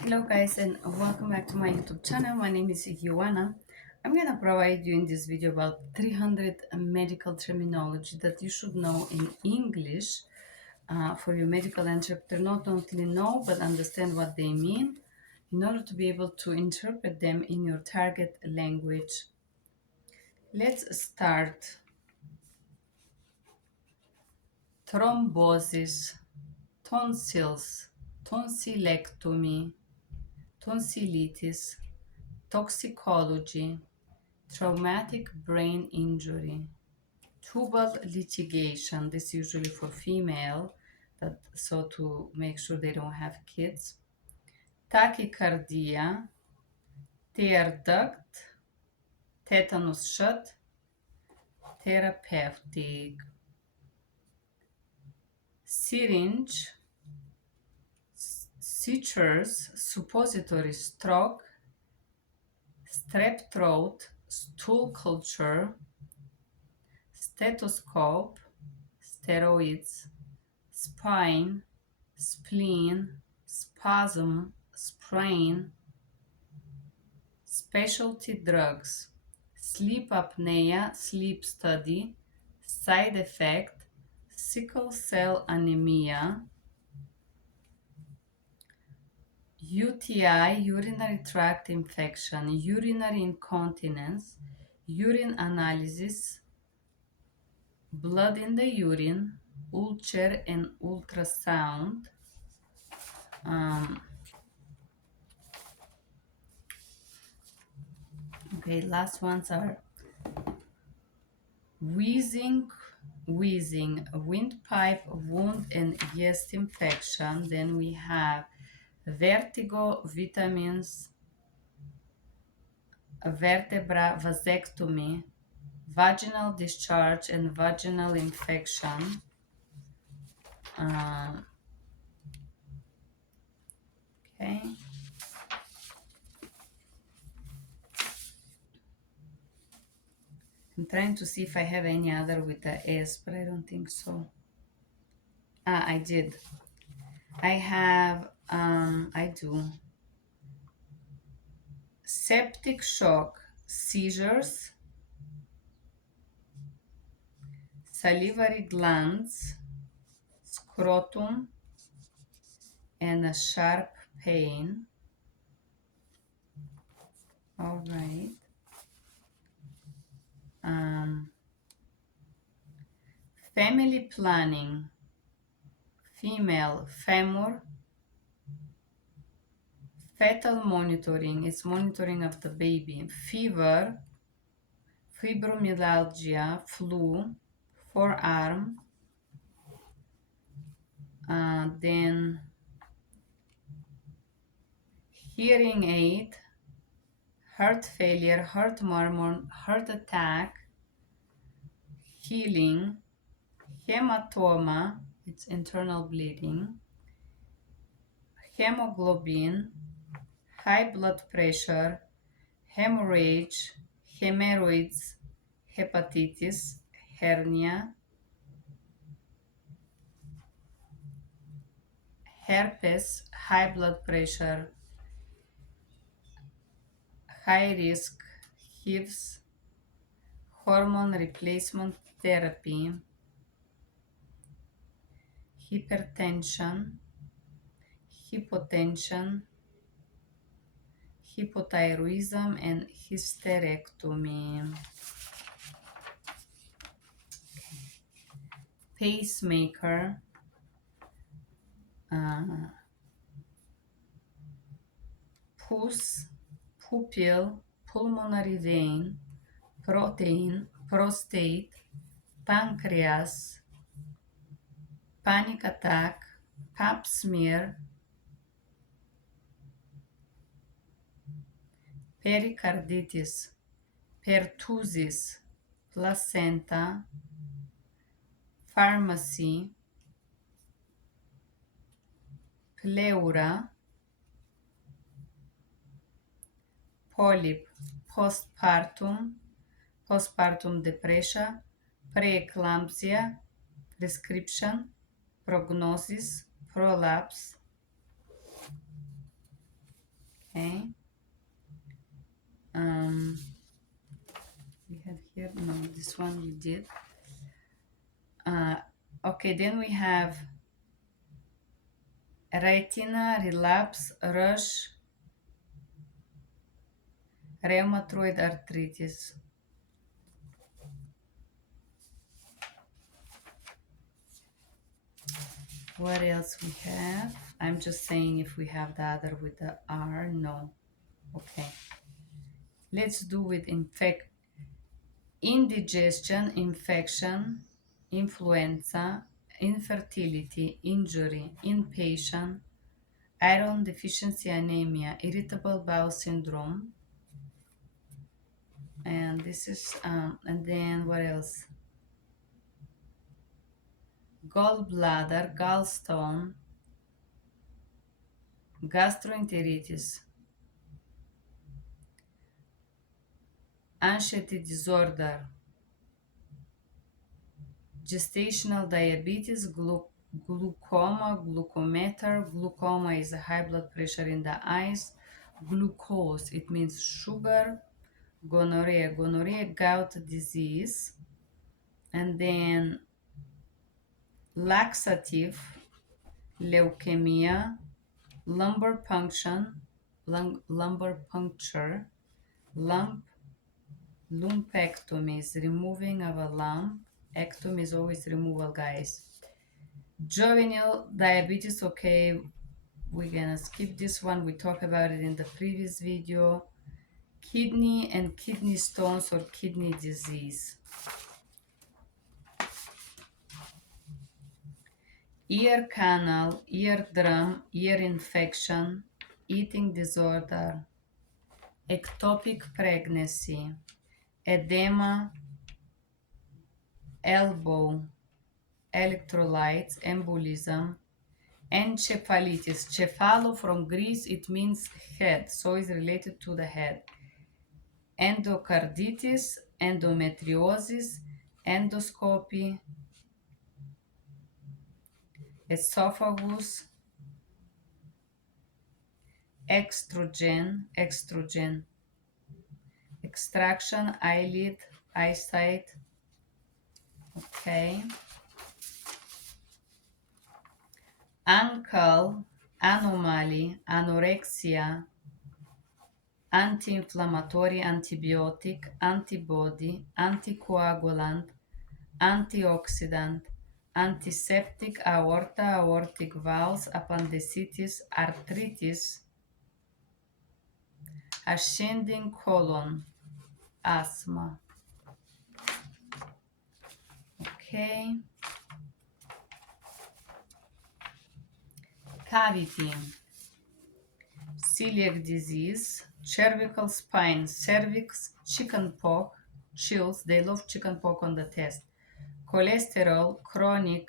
Hello guys and welcome back to my YouTube channel. My name is Ioana. I'm gonna provide you in this video about 300 medical terminology that you should know in English for your medical interpreter not only know but understand what they mean in order to be able to interpret them in your target language. Let's start. Thrombosis, tonsils, tonsillectomy, tonsillitis, toxicology, traumatic brain injury, tubal litigation, this is usually for female, so to make sure they don't have kids, tachycardia, tear duct, tetanus shot, therapeutic, syringe, sutures, suppository stroke, strep throat, stool culture, stethoscope, steroids, spine, spleen, spasm, sprain, specialty drugs, sleep apnea, sleep study, side effect, sickle cell anemia, UTI, urinary tract infection, urinary incontinence, urine analysis, blood in the urine, ulcer and ultrasound. Okay, last ones are wheezing, windpipe wound and yeast infection. Then we have vertigo, vitamins, vertebra vasectomy, vaginal discharge and vaginal infection. Okay. I'm trying to see if I have any other with the S, but I don't think so. I did. I have, I do. Septic shock, seizures, salivary glands, scrotum, and a sharp pain. All right. Family planning, female, femur, fetal monitoring, it's monitoring of the baby, fever, fibromyalgia, flu, forearm, then hearing aid, heart failure, heart murmur, heart attack, healing, hematoma, it's internal bleeding, hemoglobin, high blood pressure, hemorrhage, hemorrhoids, hepatitis, hernia, herpes, high blood pressure, high risk, HIVs, hormone replacement therapy, hypertension, hypotension, hypothyroidism, and hysterectomy. Pacemaker, pus, pupil, pulmonary vein, protein, prostate, pancreas, panic attack, pap smear, pericarditis, pertussis, placenta, pharmacy, pleura, polyp, postpartum depression, preeclampsia, prescription, prognosis, prolapse, this one we did. Okay, then we have retina, relapse, rush, rheumatoid arthritis. What else we have? I'm just saying if we have the other with the R. No. Okay. Let's do with indigestion, infection, influenza, infertility, injury, inpatient, iron deficiency anemia, irritable bowel syndrome, and this is and then what else? Gallbladder, gallstone, gastroenteritis, anxiety disorder, gestational diabetes, glaucoma, glucometer. Glaucoma is a high blood pressure in the eyes. Glucose, it means sugar. Gonorrhea, gout disease. And then laxative, leukemia, lumbar puncture, lumpectomy is removing of a lump. Ectomy is always removal, guys. Juvenile diabetes, okay, we're gonna skip this one. We talked about it in the previous video. Kidney and kidney stones or kidney disease. Ear canal, eardrum, ear infection, eating disorder, ectopic pregnancy, edema, elbow, electrolytes, embolism, encephalitis. Cephalo from Greece, it means head, so it's related to the head. Endocarditis, endometriosis, endoscopy, esophagus, extraction, extraction, eyelid, eyesight. Okay. Ankle, anomaly, anorexia, anti-inflammatory, antibiotic, antibody, anticoagulant, antioxidant, antiseptic, aorta, aortic valves, appendicitis, arthritis, ascending colon, asthma. Okay. Cavity, celiac disease, cervical spine, cervix, chickenpox, chills, they love chickenpox on the test, cholesterol, chronic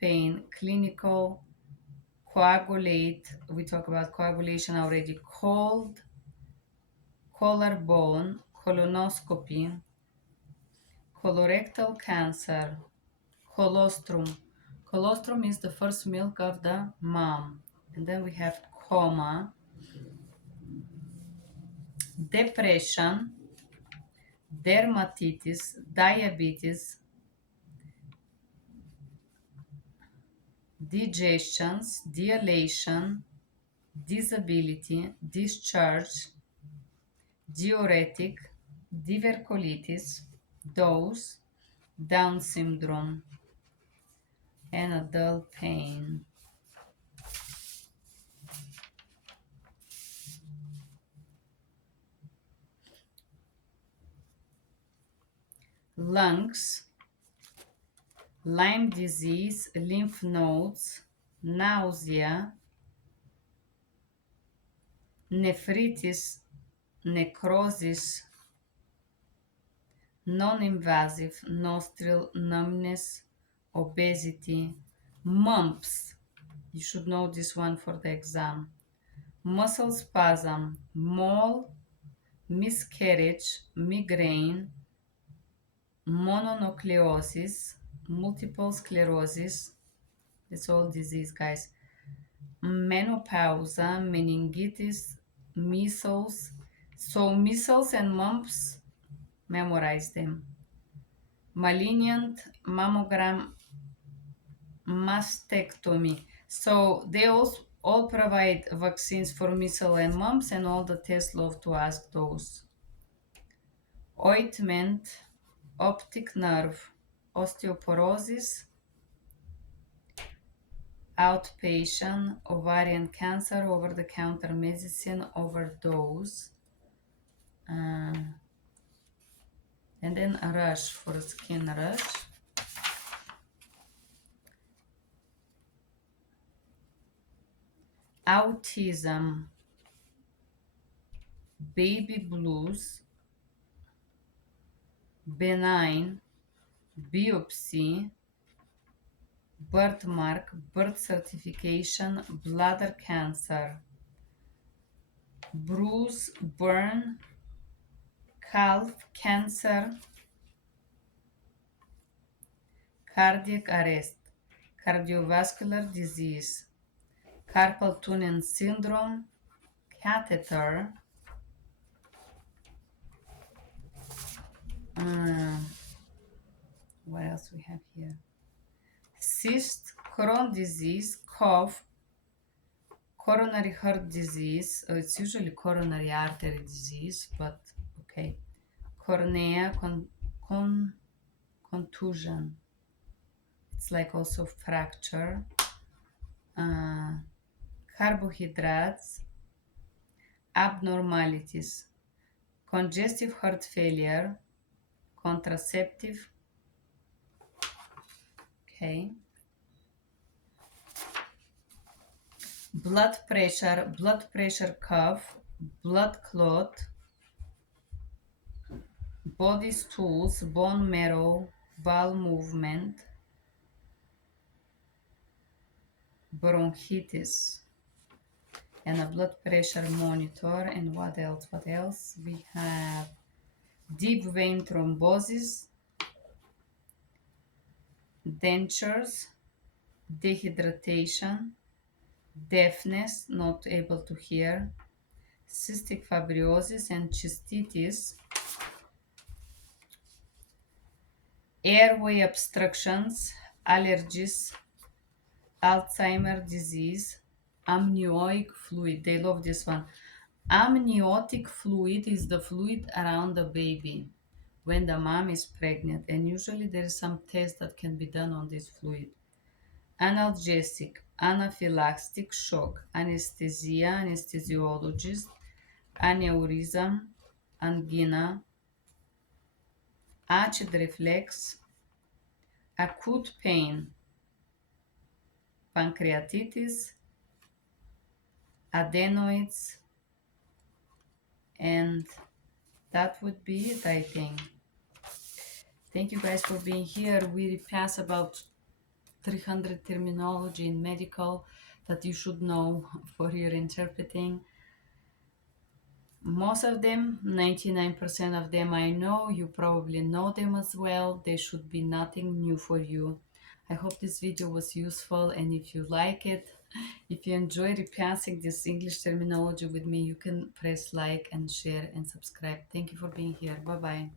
pain, clinical, coagulate, we talk about coagulation already, cold, collarbone, colonoscopy, colorectal cancer, colostrum. Colostrum is the first milk of the mom. And then we have coma, depression, dermatitis, diabetes, digestions, dilation, disability, discharge, diuretic, diverculitis, dose, Down syndrome, and adult pain. Lungs, Lyme disease, lymph nodes, nausea, nephritis, necrosis, non-invasive, nostril numbness, obesity, mumps. You should know this one for the exam. Muscle spasm, mole, miscarriage, migraine, mononucleosis, multiple sclerosis. It's all disease, guys. Menopause, meningitis, measles. So measles and mumps, memorize them. malignant mammogram mastectomy. So they all provide vaccines for measles and mumps, and all the tests love to ask those. Ointment, optic nerve, osteoporosis, outpatient, ovarian cancer, over-the-counter medicine, overdose, and then a rash for skin rash. Autism, baby blues, benign, biopsy, birthmark, birth certification, bladder cancer, bruise, burn, calf cancer, cardiac arrest, cardiovascular disease, carpal tunnel syndrome, catheter, what else we have here? Cyst, Crohn's disease, cough, coronary heart disease. It's usually coronary artery disease, but okay. Cornea, contusion. It's like also fracture. Carbohydrates, abnormalities, congestive heart failure, contraceptive. Okay. Blood pressure cuff, blood clot, body stools, bone marrow, bowel movement, bronchitis, and a blood pressure monitor. And what else? We have deep vein thrombosis, dentures, dehydration, deafness, not able to hear, cystic fibrosis and cystitis, airway obstructions, allergies, Alzheimer's disease, amniotic fluid. They love this one. Amniotic fluid is the fluid around the baby when the mom is pregnant, and usually there is some test that can be done on this fluid. Analgesic, anaphylactic shock, anesthesia, anesthesiologist, aneurysm, angina, acid reflux, acute pain, pancreatitis, adenoids, and that would be it, I think. Thank you guys for being here. We pass about 300 terminology in medical that you should know for your interpreting. Most of them, 99% of them I know. You probably know them as well. They should be nothing new for you. I hope this video was useful, and if you like it, if you enjoy repassing this English terminology with me, you can press like and share and subscribe. Thank you for being here. Bye bye.